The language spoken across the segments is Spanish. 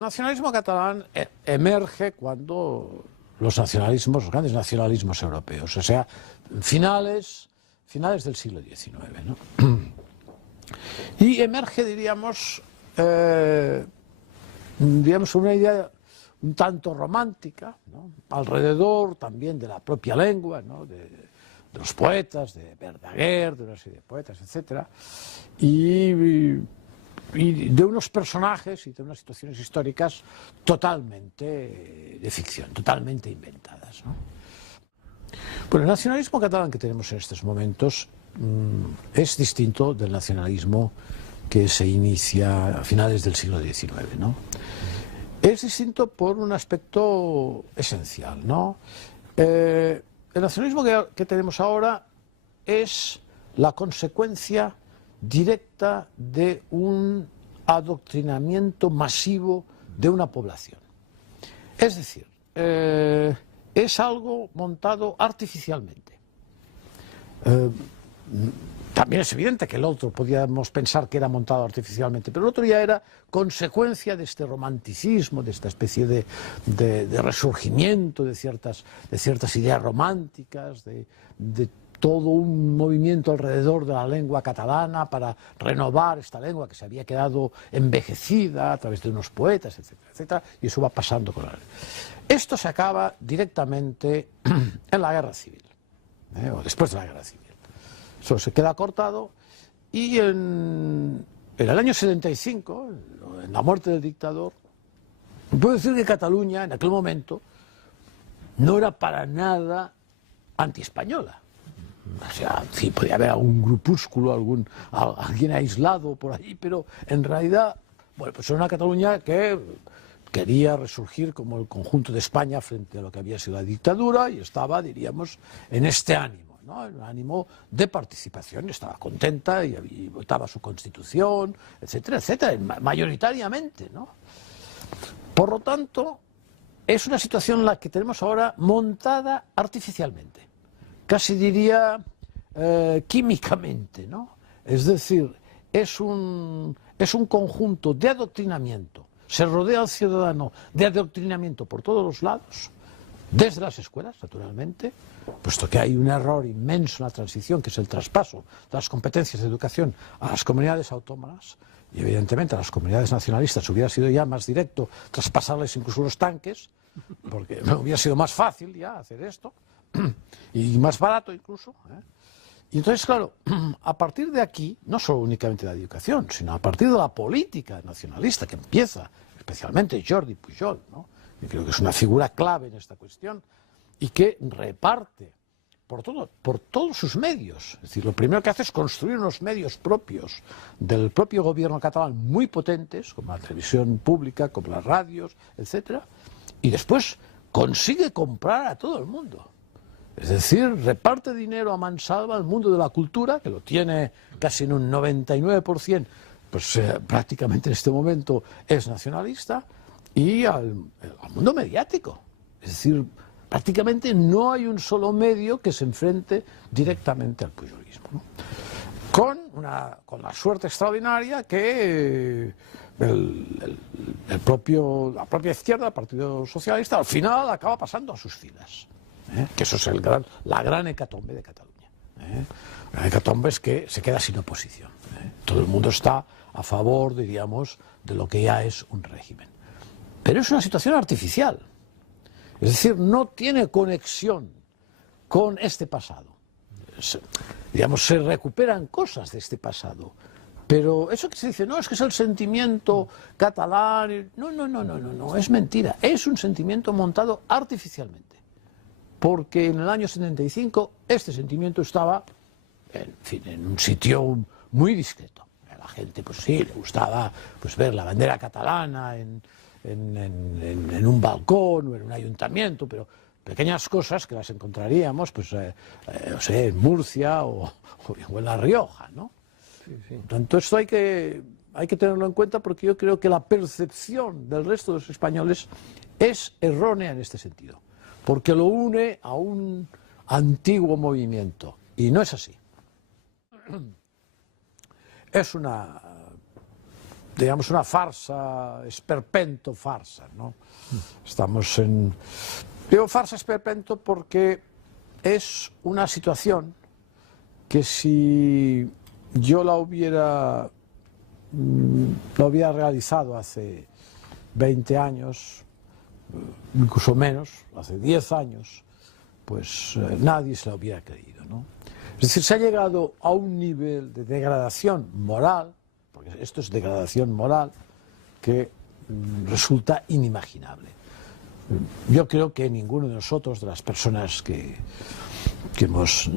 El nacionalismo catalán emerge cuando los grandes nacionalismos europeos, o sea, finales del siglo XIX, ¿no? Y emerge, diríamos, una idea un tanto romántica, ¿no? Alrededor también de la propia lengua, ¿no? de los poetas, de Verdaguer, de una serie de poetas, etc. Y de unos personajes y de unas situaciones históricas totalmente de ficción, totalmente inventadas, ¿no? Bueno, el nacionalismo catalán que tenemos en estos momentos es distinto del nacionalismo que se inicia a finales del siglo XIX, ¿no? Es distinto por un aspecto esencial, ¿no? El nacionalismo que tenemos ahora es la consecuencia directa de un adoctrinamiento masivo de una población. Es decir, es algo montado artificialmente. También es evidente que el otro podíamos pensar que era montado artificialmente, pero el otro ya era consecuencia de este romanticismo, de esta especie de resurgimiento de ciertas ideas románticas, de todo un movimiento alrededor de la lengua catalana para renovar esta lengua que se había quedado envejecida a través de unos poetas, etcétera, etcétera, y eso va pasando con la lengua. Esto se acaba directamente en la Guerra Civil, o después de la Guerra Civil. Eso se queda cortado y en el año 75, en la muerte del dictador, puedo decir que Cataluña en aquel momento no era para nada antiespañola. O sea, sí, podía haber algún grupúsculo, alguien aislado por ahí, pero en realidad, bueno, pues era una Cataluña que quería resurgir como el conjunto de España frente a lo que había sido la dictadura y estaba, diríamos, en este ánimo, ¿no? En un ánimo de participación, estaba contenta y votaba su constitución, etcétera, etcétera, mayoritariamente, ¿no? Por lo tanto, es una situación la que tenemos ahora montada artificialmente. Casi diría químicamente, ¿no? Es decir, es un conjunto de adoctrinamiento. Se rodea al ciudadano de adoctrinamiento por todos los lados, desde las escuelas, naturalmente, puesto que hay un error inmenso en la transición, que es el traspaso de las competencias de educación a las comunidades autónomas, y evidentemente a las comunidades nacionalistas hubiera sido ya más directo traspasarles incluso los tanques, porque hubiera sido más fácil ya hacer esto, y más barato incluso, ¿eh? Y entonces, claro, a partir de aquí, no solo únicamente la educación, sino a partir de la política nacionalista que empieza, especialmente Jordi Pujol, ¿no? Yo creo que es una figura clave en esta cuestión y que reparte por todos sus medios. Es decir, lo primero que hace es construir unos medios propios del propio gobierno catalán muy potentes, como la televisión pública, como las radios, etc. Y después consigue comprar a todo el mundo. Es decir, reparte dinero a mansalva al mundo de la cultura, que lo tiene casi en un 99%, pues prácticamente en este momento es nacionalista, y al mundo mediático. Es decir, prácticamente no hay un solo medio que se enfrente directamente al pujolismo, ¿no? Con la suerte extraordinaria que la propia izquierda, el Partido Socialista, al final acaba pasando a sus filas. Que eso es la gran hecatombe de Cataluña. La hecatombe es que se queda sin oposición. Todo el mundo está a favor, diríamos, de lo que ya es un régimen. Pero es una situación artificial. Es decir, no tiene conexión con este pasado. Digamos, se recuperan cosas de este pasado. Pero eso que se dice, no, es que es el sentimiento catalán. No, es mentira. Es un sentimiento montado artificialmente. Porque en el año 75 este sentimiento estaba, en fin, en un sitio muy discreto. A la gente, pues sí, le gustaba pues, ver la bandera catalana en un balcón o en un ayuntamiento, pero pequeñas cosas que las encontraríamos, pues, no sé, en Murcia o en La Rioja, ¿no? Sí, sí. Por tanto, esto hay que tenerlo en cuenta porque yo creo que la percepción del resto de los españoles es errónea en este sentido, porque lo une a un antiguo movimiento, y no es así. Es una digamos, una farsa, esperpento farsa, ¿no? Estamos en... Digo farsa esperpento porque es una situación que si yo la hubiera realizado hace 20 años, incluso menos, hace 10 años, pues nadie se la hubiera creído, ¿no? Es decir, se ha llegado a un nivel de degradación moral, porque esto es degradación moral, que resulta inimaginable. Yo creo que ninguno de nosotros, de las personas que hemos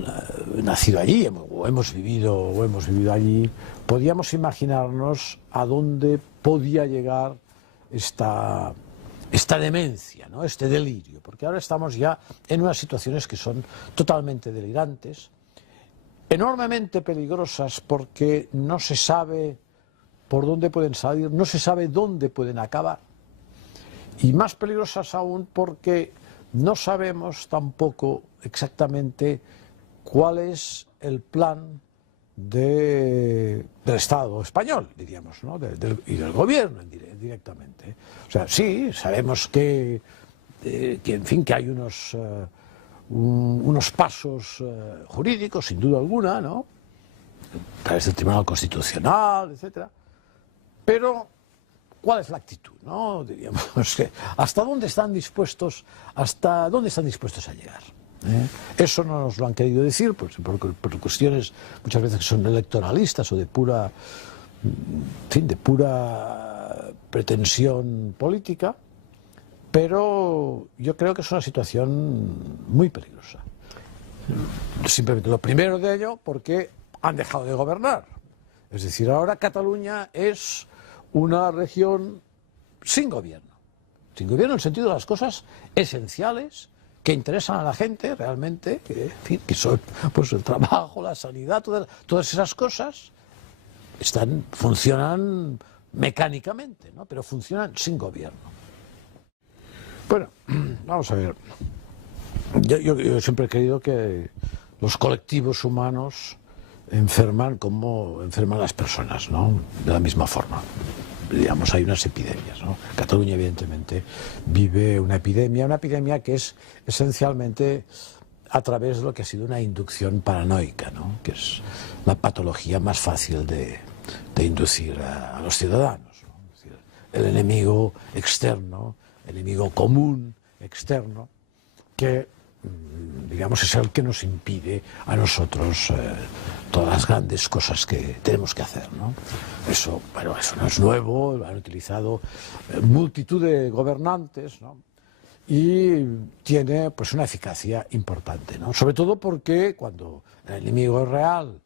nacido allí o hemos vivido allí, podíamos imaginarnos a dónde podía llegar esta demencia, ¿no? Este delirio, porque ahora estamos ya en unas situaciones que son totalmente delirantes, enormemente peligrosas porque no se sabe por dónde pueden salir, no se sabe dónde pueden acabar, y más peligrosas aún porque no sabemos tampoco exactamente cuál es el plan del Estado español, diríamos, ¿no? Y del gobierno directamente. O sea, sí, sabemos que en fin, que hay unos pasos jurídicos, sin duda alguna, ¿no? A través del Tribunal Constitucional, etcétera. Pero ¿cuál es la actitud, no? Diríamos que ¿hasta dónde están dispuestos a llegar? Eso no nos lo han querido decir, pues, por cuestiones muchas veces que son electoralistas o de pura pretensión política, pero yo creo que es una situación muy peligrosa. Simplemente lo primero de ello porque han dejado de gobernar. Es decir, ahora Cataluña es una región sin gobierno en el sentido de las cosas esenciales que interesan a la gente realmente, que son pues, el trabajo, la sanidad, todas esas cosas funcionan mecánicamente, ¿no? Pero funcionan sin gobierno. Bueno, vamos a ver. Yo siempre he creído que los colectivos humanos enferman como enferman las personas, ¿no? De la misma forma. Digamos, hay unas epidemias, ¿no? Cataluña, evidentemente, vive una epidemia que es esencialmente a través de lo que ha sido una inducción paranoica, ¿no? Que es la patología más fácil de inducir a los ciudadanos, ¿no? Es decir, el enemigo externo, el enemigo común externo, que digamos es el que nos impide a nosotros todas las grandes cosas que tenemos que hacer, ¿no? Eso no es nuevo, lo han utilizado multitud de gobernantes, ¿no? Y tiene pues una eficacia importante, ¿no? Sobre todo porque cuando el enemigo es real,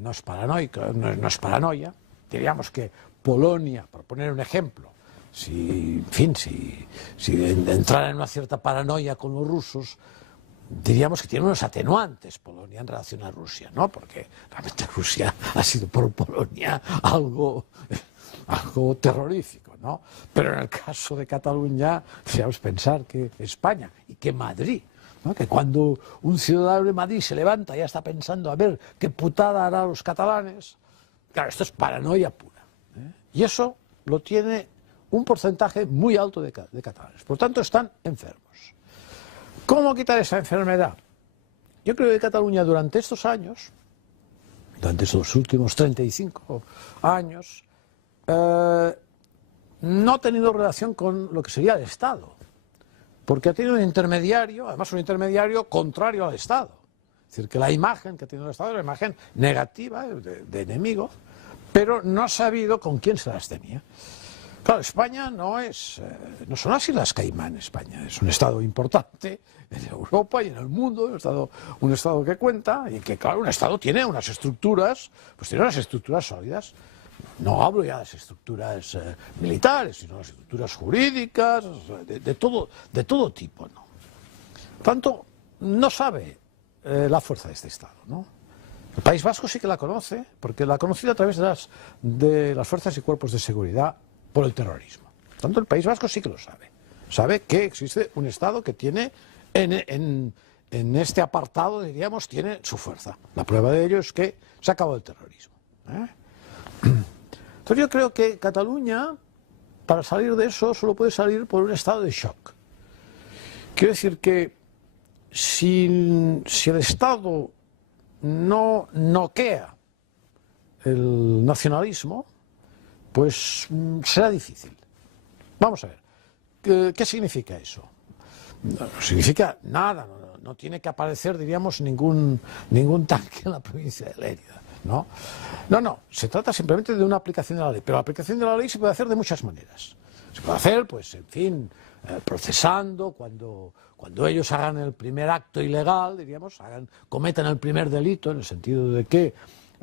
no es paranoico, no es paranoia. Diríamos que Polonia, por poner un ejemplo, si entrara en una cierta paranoia con los rusos, diríamos que tiene unos atenuantes Polonia en relación a Rusia, ¿no? Porque realmente Rusia ha sido por Polonia algo terrorífico, ¿no? Pero en el caso de Cataluña, debemos pensar que España y que Madrid, ¿no? Que cuando un ciudadano de Madrid se levanta ya está pensando a ver qué putada hará a los catalanes. Claro, esto es paranoia pura, ¿eh? Y eso lo tiene un porcentaje muy alto de catalanes. Por tanto, están enfermos. ¿Cómo quitar esa enfermedad? Yo creo que Cataluña durante estos años, durante estos últimos 35 años, no ha tenido relación con lo que sería el Estado, porque ha tenido un intermediario, además un intermediario contrario al Estado. Es decir, que la imagen que ha tenido el Estado es una imagen negativa, de enemigo, pero no ha sabido con quién se las tenía. Claro, España no son las Islas Caimán. España es un Estado importante en Europa y en el mundo, un Estado que cuenta y que, claro, un Estado tiene unas estructuras, pues tiene unas estructuras sólidas. No hablo ya de las estructuras militares, sino de las estructuras jurídicas, de todo tipo, ¿no? Por tanto, no sabe la fuerza de este Estado, ¿no? El País Vasco sí que la conoce, porque la ha conocido a través de las fuerzas y cuerpos de seguridad por el terrorismo. Por tanto, el País Vasco sí que lo sabe. Sabe que existe un Estado que tiene, en este apartado, diríamos, tiene su fuerza. La prueba de ello es que se acabó el terrorismo, ¿eh? Entonces yo creo que Cataluña, para salir de eso, solo puede salir por un estado de shock. Quiero decir que si el Estado no noquea el nacionalismo, pues será difícil. Vamos a ver, ¿qué significa eso? No significa nada, no tiene que aparecer, diríamos, ningún tanque en la provincia de Lérida, ¿no? No, se trata simplemente de una aplicación de la ley, pero la aplicación de la ley se puede hacer de muchas maneras. Se puede hacer, pues, en fin, procesando, cuando ellos hagan el primer acto ilegal, diríamos, cometan el primer delito, en el sentido de que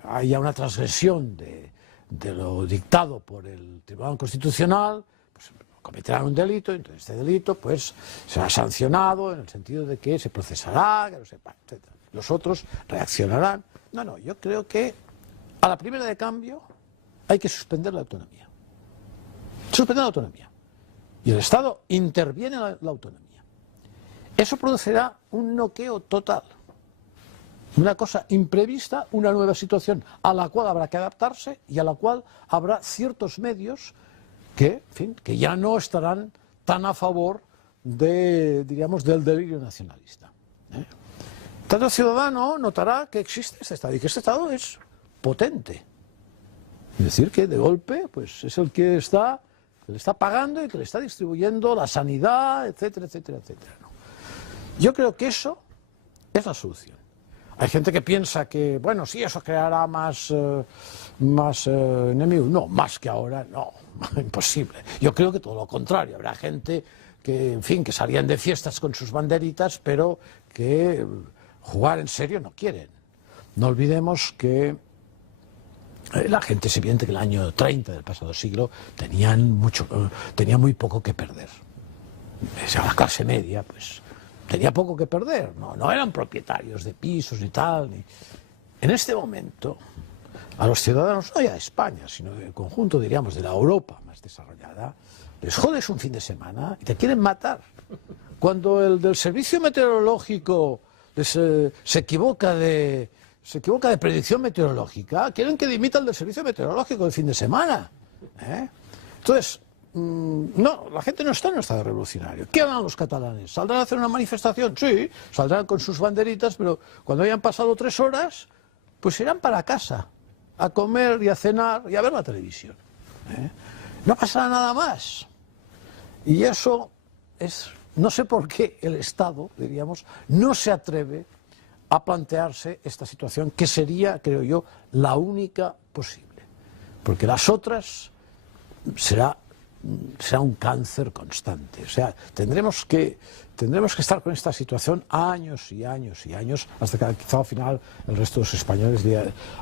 haya una transgresión de lo dictado por el Tribunal Constitucional, pues cometerán un delito, entonces este delito pues será sancionado en el sentido de que se procesará, que no sepa, etc. Los otros reaccionarán. No, yo creo que a la primera de cambio hay que suspender la autonomía. Suspender la autonomía. Y el Estado interviene en la autonomía. Eso producirá un noqueo total. Una cosa imprevista, una nueva situación a la cual habrá que adaptarse y a la cual habrá ciertos medios que, en fin, que ya no estarán tan a favor diríamos, del delirio nacionalista. Tanto el ciudadano notará que existe este Estado y que este Estado es potente. Es decir, que de golpe pues, es el que le está pagando y que le está distribuyendo la sanidad, etcétera, etcétera, etcétera, ¿no? Yo creo que eso es la solución. Hay gente que piensa que, bueno, sí, eso creará más enemigos. No, más que ahora, no, imposible. Yo creo que todo lo contrario. Habrá gente que, en fin, que salían de fiestas con sus banderitas, pero que jugar en serio no quieren. No olvidemos que la gente, es evidente que el año 30 del pasado siglo tenía muy poco que perder. O sea, la clase media, pues tenía poco que perder, no eran propietarios de pisos y tal. En este momento, a los ciudadanos, no ya de España, sino del conjunto, diríamos, de la Europa más desarrollada, les jodes un fin de semana y te quieren matar. Cuando el del servicio meteorológico se equivoca de predicción meteorológica, quieren que dimita el del servicio meteorológico el fin de semana. Entonces, no, la gente no está en un estado revolucionario. ¿Qué harán los catalanes? ¿Saldrán a hacer una manifestación? Sí, saldrán con sus banderitas, pero cuando hayan pasado 3 horas, pues irán para casa, a comer y a cenar y a ver la televisión. No pasará nada más. Y eso es, no sé por qué el Estado, diríamos, no se atreve a plantearse esta situación, que sería, creo yo, la única posible. Porque las otras será un cáncer constante. O sea, tendremos que estar con esta situación años y años y años, hasta que quizá al final el resto de los españoles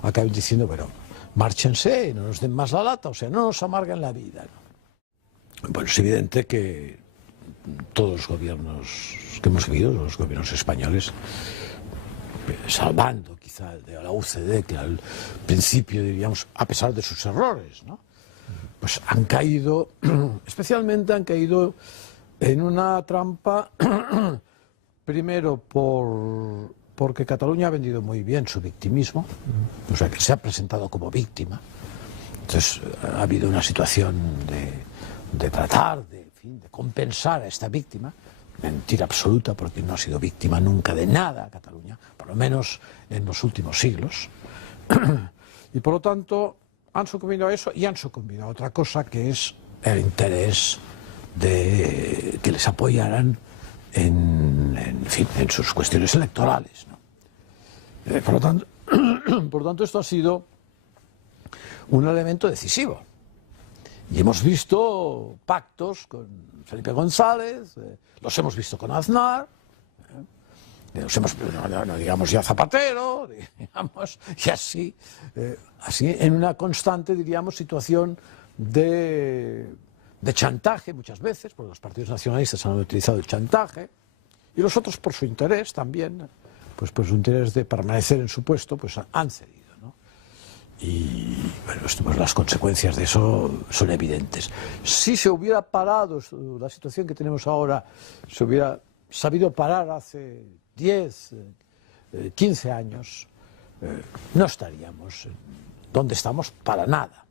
acaben diciendo, bueno, márchense, no nos den más la lata, o sea, no nos amarguen la vida, ¿no? Bueno, es evidente que todos los gobiernos que hemos vivido, los gobiernos españoles, salvando quizá el de la UCD, que al principio, diríamos, a pesar de sus errores, ¿no?, pues han caído, especialmente han caído en una trampa, primero porque Cataluña ha vendido muy bien su victimismo, o sea que se ha presentado como víctima. Entonces ha habido una situación de tratar de compensar a esta víctima. Mentira absoluta, porque no ha sido víctima nunca de nada Cataluña, por lo menos en los últimos siglos. Y por lo tanto han sucumbido a eso y han sucumbido a otra cosa, que es el interés de que les apoyaran en sus cuestiones electorales, ¿no? Por lo tanto, esto ha sido un elemento decisivo. Y hemos visto pactos con Felipe González, los hemos visto con Aznar, no digamos ya Zapatero, digamos, y así en una constante, diríamos, situación de chantaje muchas veces, porque los partidos nacionalistas han utilizado el chantaje, y los otros por su interés también, pues por su interés de permanecer en su puesto, pues han cedido, ¿no? Y bueno, pues las consecuencias de eso son evidentes. Si se hubiera parado la situación que tenemos ahora, se hubiera sabido parar hace 10, 15 años, no estaríamos donde estamos para nada.